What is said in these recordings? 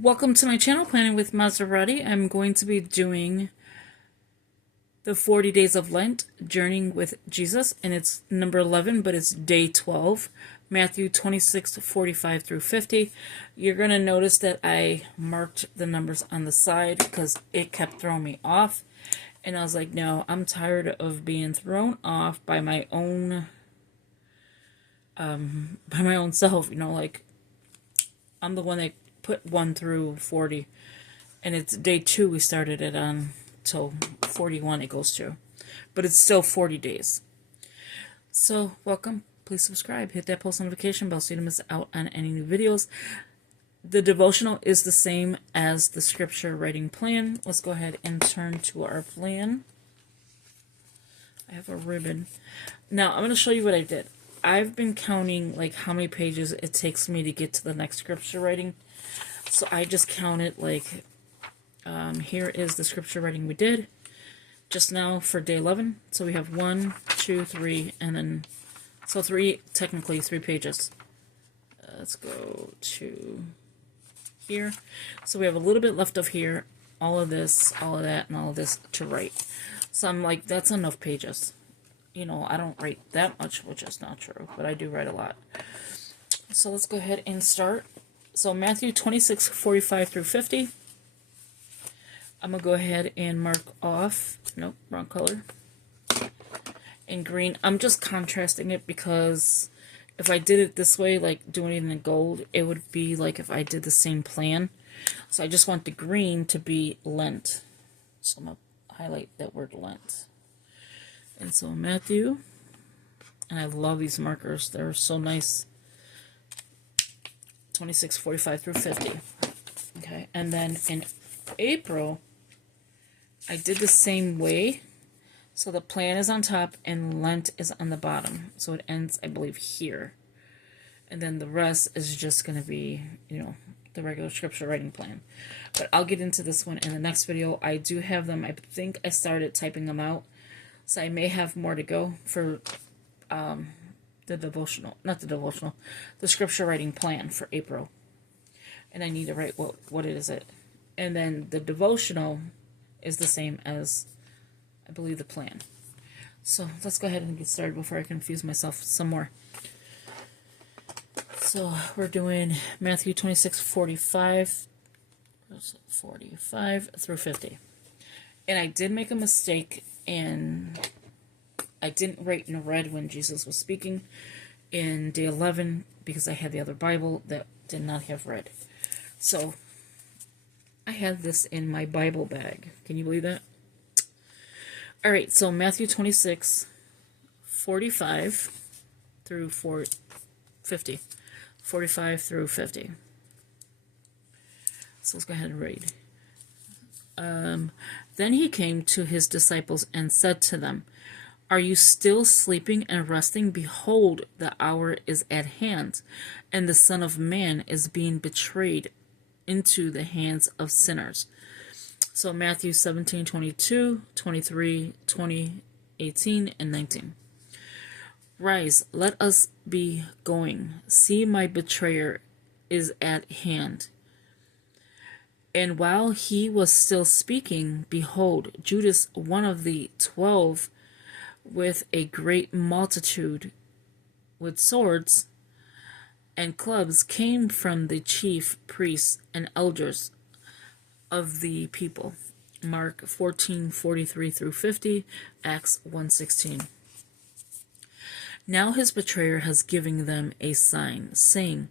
Welcome to my channel, Planning with Maserati. I'm going to be doing the 40 Days of Lent, Journeying with Jesus, and it's number 11, but it's day 12, Matthew 26:45 through 50. You're going to notice that I marked the numbers on the side because it kept throwing me off, and I was like, no, I'm tired of being thrown off by my own self, like, I'm the one that put 1 through 40, and it's day 2 we started it on till 41 it goes to, but it's still 40 days. So welcome, please subscribe, hit that post notification bell so you don't miss out on any new videos. The devotional is the same as the scripture writing plan. Let's go ahead and turn to our plan. I have a ribbon. Now I'm going to show you what I did. I've been counting like how many pages it takes me to get to the next scripture writing. So I just counted like, here is the scripture writing we did just now for day 11. So we have 1, 2, 3, and then, so technically 3 pages. Let's go to here. So we have a little bit left of here, all of this, all of that, and all of this to write. So I'm like, that's enough pages. I don't write that much, which is not true, but I do write a lot. So let's go ahead and start. So Matthew 26:45 through 50. I'm going to go ahead and mark off, nope, wrong color, in green. I'm just contrasting it because if I did it this way, like doing it in gold, it would be like if I did the same plan. So I just want the green to be Lent. So I'm going to highlight that word Lent. And so Matthew, and I love these markers, they're so nice. 26:45 through 50. Okay, and then in April, I did the same way. So the plan is on top and Lent is on the bottom. So it ends, I believe, here. And then the rest is just going to be, the regular scripture writing plan. But I'll get into this one in the next video. I do have them. I think I started typing them out. So I may have more to go for the devotional, not the devotional, the scripture writing plan for April. And I need to write what is it. And then the devotional is the same as, I believe, the plan. So let's go ahead and get started before I confuse myself some more. So we're doing Matthew 26:45 through 50. And I did make a mistake, and I didn't write in red when Jesus was speaking in day 11 because I had the other Bible that did not have red. So I had this in my Bible bag. Can you believe that? All right, so Matthew 26:45 through 50. 45 through 50. So let's go ahead and read. Then he came to his disciples and said to them, "Are you still sleeping and resting? Behold, the hour is at hand, and the Son of Man is being betrayed into the hands of sinners." So Matthew 17:22, 23, 20, 18, and 19. "Rise, let us be going. See, my betrayer is at hand." And while he was still speaking, behold, Judas, one of the 12, with a great multitude with swords and clubs, came from the chief priests and elders of the people. Mark 14:43 through 50, Acts 1:16. Now his betrayer has given them a sign, saying,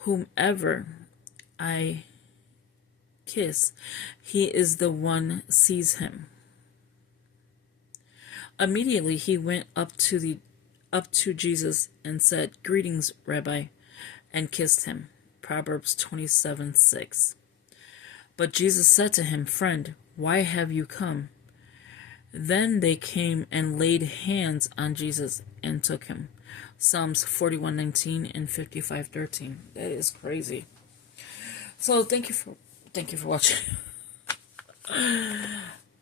"Whomever I kiss, he is the one, seize him." Immediately he went up to Jesus and said, "Greetings, Rabbi," and kissed him. Proverbs 27:6. But Jesus said to him, "Friend, why have you come?" Then they came and laid hands on Jesus and took him. Psalms 41:19 and 55:13. That is crazy. So thank you for watching.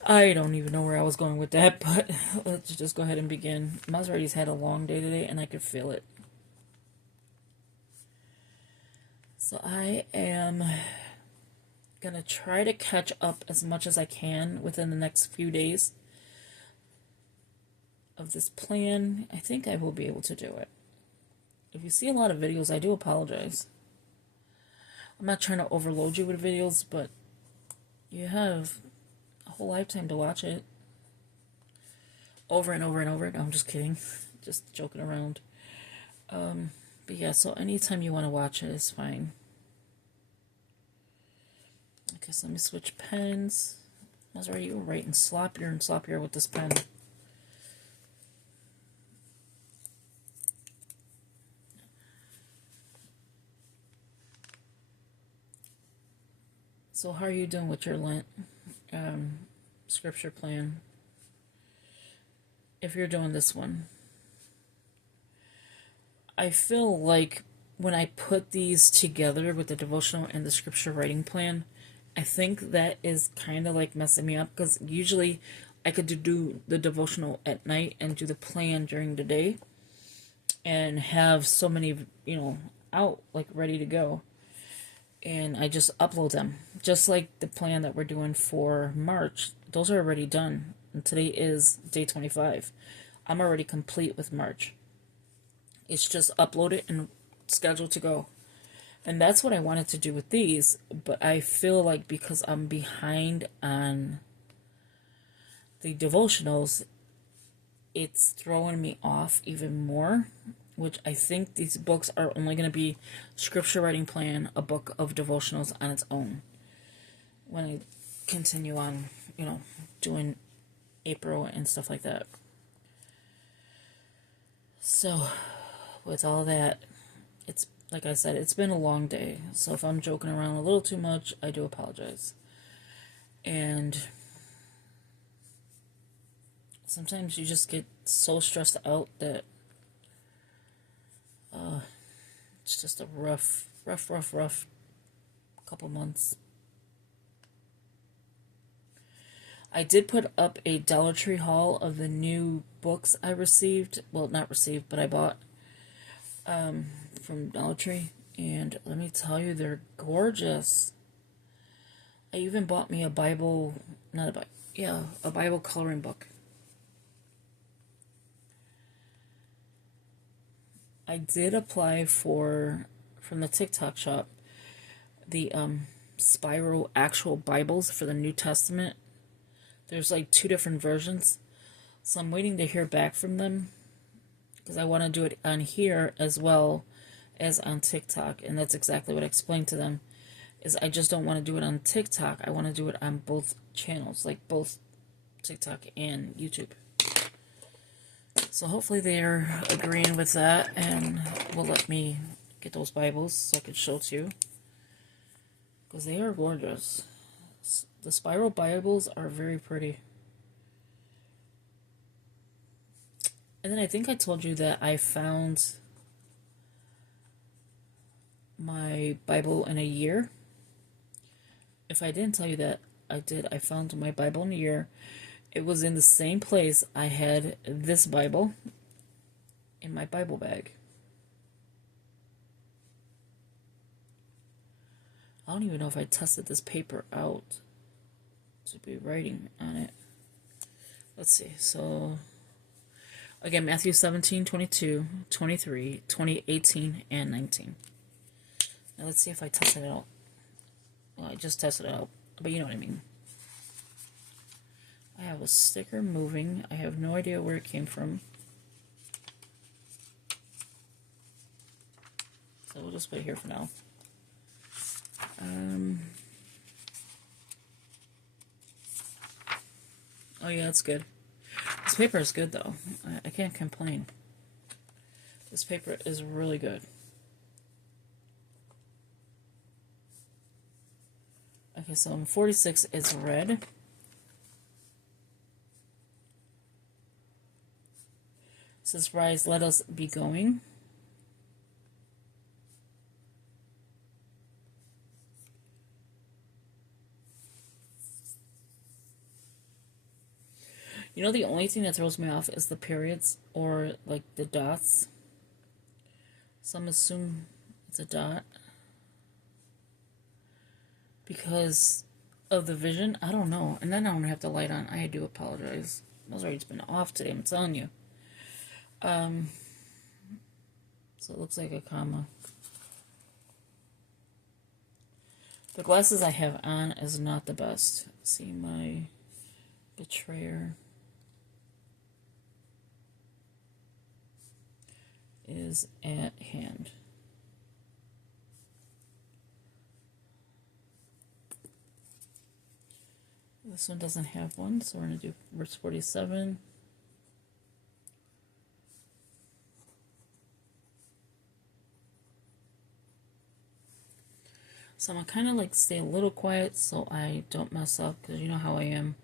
I don't even know where I was going with that, but let's just go ahead and begin. Maserati's had a long day today, and I could feel it. So I am gonna try to catch up as much as I can within the next few days of this plan. I think I will be able to do it. If you see a lot of videos, I do apologize. I'm not trying to overload you with videos, but you have a whole lifetime to watch it over and over and over. No, I'm just kidding. Just joking around. But yeah, so anytime you want to watch it is fine. Okay, so let me switch pens. Maserati, you were writing sloppier and sloppier with this pen. So how are you doing with your Lent scripture plan? If you're doing this one, I feel like when I put these together with the devotional and the scripture writing plan, I think that is kind of like messing me up, because usually I could do the devotional at night and do the plan during the day and have so many, out, like, ready to go. And I just upload them. Just like the plan that we're doing for March. Those are already done. And today is day 25. I'm already complete with March. It's just uploaded and scheduled to go. And that's what I wanted to do with these. But I feel like because I'm behind on the devotionals, it's throwing me off even more. Which I think these books are only going to be scripture writing plan, a book of devotionals on its own. When I continue on, doing April and stuff like that. So, with all that, it's, like I said, it's been a long day. So if I'm joking around a little too much, I do apologize. And sometimes you just get so stressed out that it's just a rough couple months. I did put up a Dollar Tree haul of the new books I received. Well, not received, but I bought from Dollar Tree. And let me tell you, they're gorgeous. I even bought me a Bible, a Bible coloring book. I did apply from the TikTok shop, the spiral actual Bibles for the New Testament. There's like 2 different versions. So I'm waiting to hear back from them, because I want to do it on here as well as on TikTok. And that's exactly what I explained to them, is I just don't want to do it on TikTok. I want to do it on both channels, like both TikTok and YouTube. So hopefully they're agreeing with that and will let me get those Bibles so I can show it to you. Because they are gorgeous. The spiral Bibles are very pretty. And then I think I told you that I found my Bible in a year. If I didn't tell you that, I did. I found my Bible in a year. It was in the same place I had this Bible in my Bible bag. I don't even know if I tested this paper out to be writing on it. Let's see. So, again, Matthew 17, 22, 23, 20, 18, and 19. Now let's see if I tested it out. Well, I just tested it out, but you know what I mean. I have a sticker moving. I have no idea where it came from. So we'll just put it here for now. Oh yeah, that's good. This paper is good though. I can't complain. This paper is really good. Okay, so in 46 it's red. It says, "Rise, let us be going." You know, the only thing that throws me off is the periods or like the dots. Some assume it's a dot because of the vision. I don't know. And then I don't have the light on. I do apologize. Those lights been off today, I'm telling you. So it looks like a comma. The glasses I have on is not the best. See my betrayer is at hand. This one doesn't have one, so we're going to do verse 47. So I'm going to kind of like stay a little quiet so I don't mess up, because you know how I am.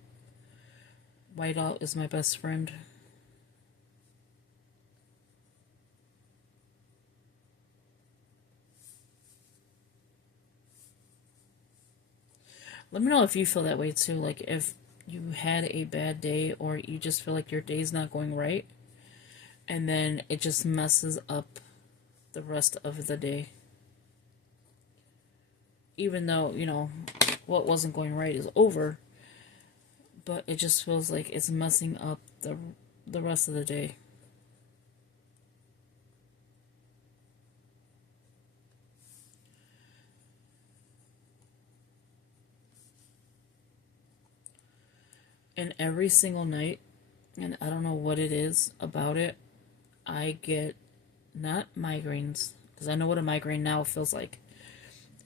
Whiteout is my best friend. Let me know if you feel that way too, like if you had a bad day or you just feel like your day's not going right and then it just messes up the rest of the day. Even though, you know, what wasn't going right is over, but it just feels like it's messing up the rest of the day. And every single night, and I don't know what it is about it, I get not migraines, because I know what a migraine now feels like.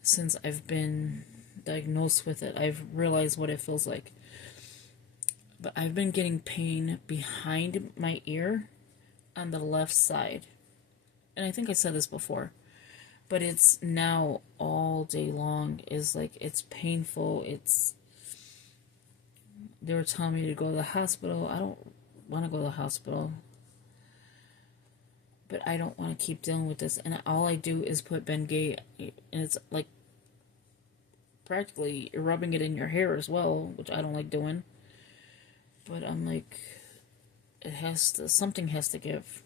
Since I've been diagnosed with it, I've realized what it feels like. But I've been getting pain behind my ear on the left side. And I think I said this before. But it's now all day long. Is like, it's painful. They were telling me to go to the hospital. I don't want to go to the hospital. But I don't want to keep dealing with this. And all I do is put Bengay. And it's like practically rubbing it in your hair as well, which I don't like doing. But I'm like, something has to give.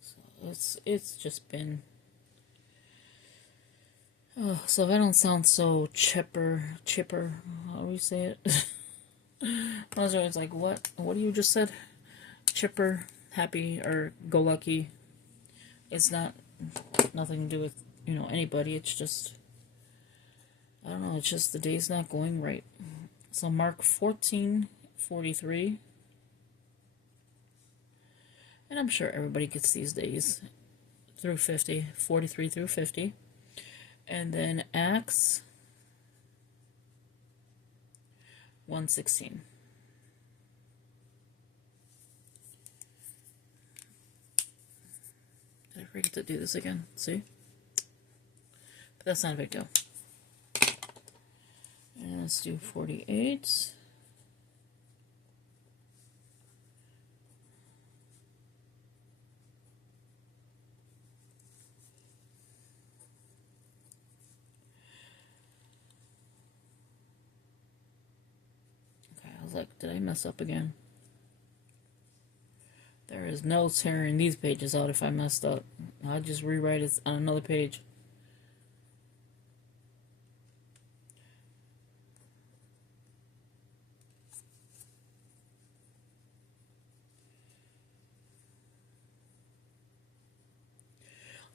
So it's just been. Oh, so if I don't sound so chipper, how do we say it? I was always like, what do you just said? Chipper, happy, or go lucky. It's nothing to do with, you know, anybody. It's just, I don't know, it's just the day's not going right. So Mark 14:43. And I'm sure everybody gets these days through 50, 43 through 50. And then Acts 1:16. Did I forget to do this again? See? But that's not a big deal. And let's do 48. Like, did I mess up again? There is no tearing these pages out if I messed up. I'll just rewrite it on another page.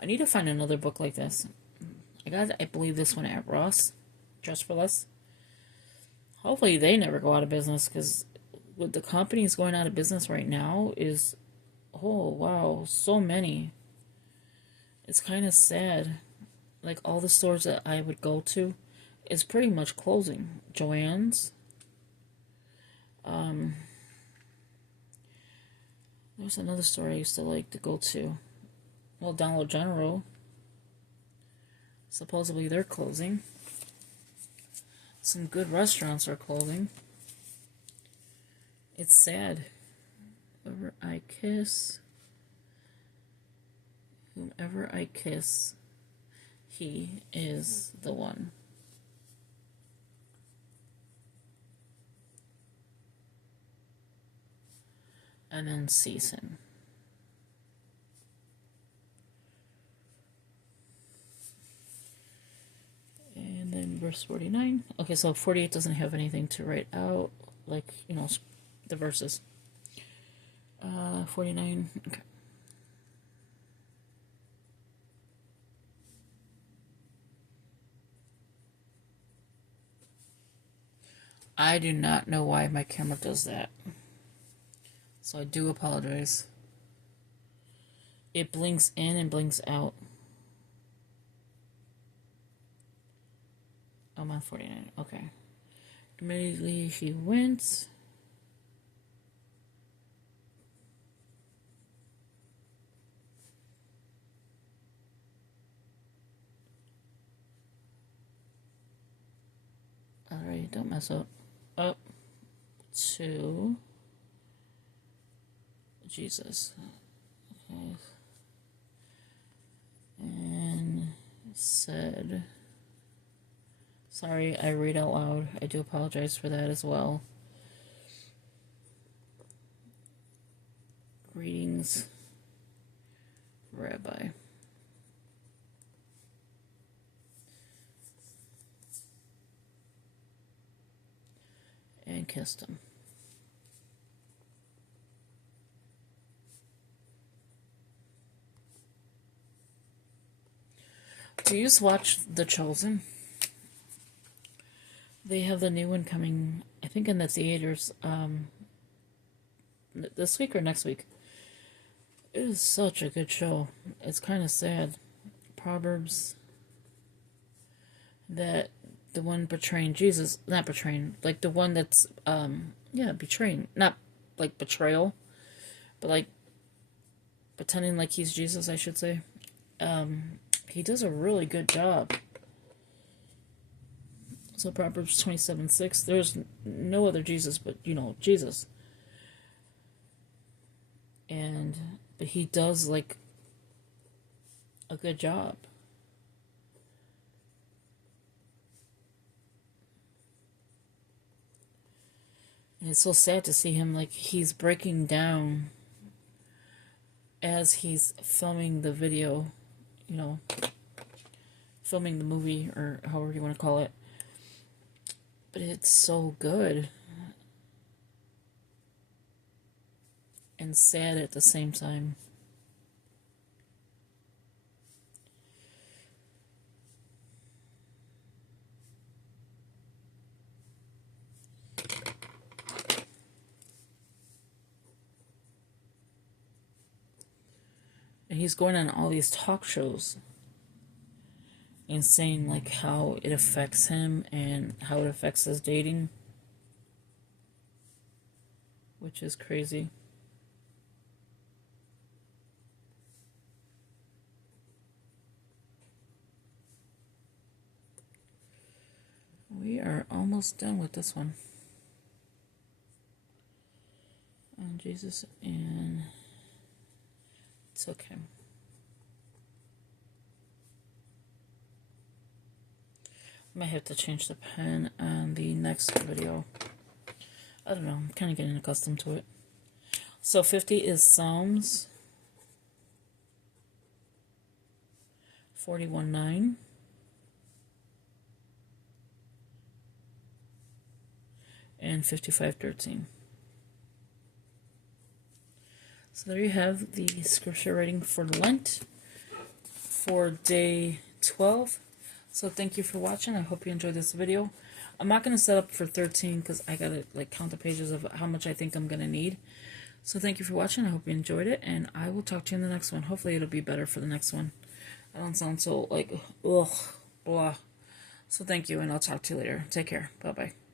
I need to find another book like this. I believe this one at Ross, Just for Less. Hopefully they never go out of business, because with the companies going out of business right now is, oh wow, so many. It's kind of sad. Like all the stores that I would go to is pretty much closing. Joann's. There's another store I used to like to go to. Well, Dollar General. Supposedly they're closing. Some good restaurants are closing. It's sad. Whoever I kiss, he is the one. And then season. verse 49. Okay, so 48 doesn't have anything to write out, like, you know, the verses. 49, okay. I do not know why my camera does that. So I do apologize. It blinks in and blinks out. I'm on 49. Okay. Immediately he went. Alright, don't mess up. Up to Jesus. Okay. And said, sorry, I read out loud. I do apologize for that as well. Greetings, Rabbi. And kissed him. Do you watch The Chosen? They have the new one coming, I think, in the theaters this week or next week. It is such a good show. It's kind of sad. Proverbs that the one betraying Jesus, not betraying, like the one that's, betraying, not like betrayal, but like pretending like he's Jesus, I should say. He does a really good job. So Proverbs 27:6, there's no other Jesus but, you know, Jesus. But he does, like, a good job. And it's so sad to see him, like, he's breaking down as he's filming the video, you know, filming the movie, or however you want to call it. But it's so good. And sad at the same time. And he's going on all these talk shows and saying, like, how it affects him and how it affects his dating, which is crazy. We are almost done with this one. And Jesus, and it's okay. I might have to change the pen on the next video. I don't know, I'm kind of getting accustomed to it. So 50 is Psalms 41:9. And 55:13. So there you have the scripture reading for Lent for day 12. So thank you for watching. I hope you enjoyed this video. I'm not going to set up for 13 because I got to like count the pages of how much I think I'm going to need. So thank you for watching. I hope you enjoyed it, and I will talk to you in the next one. Hopefully it'll be better for the next one. I don't sound so like, ugh, blah. So thank you, and I'll talk to you later. Take care. Bye-bye.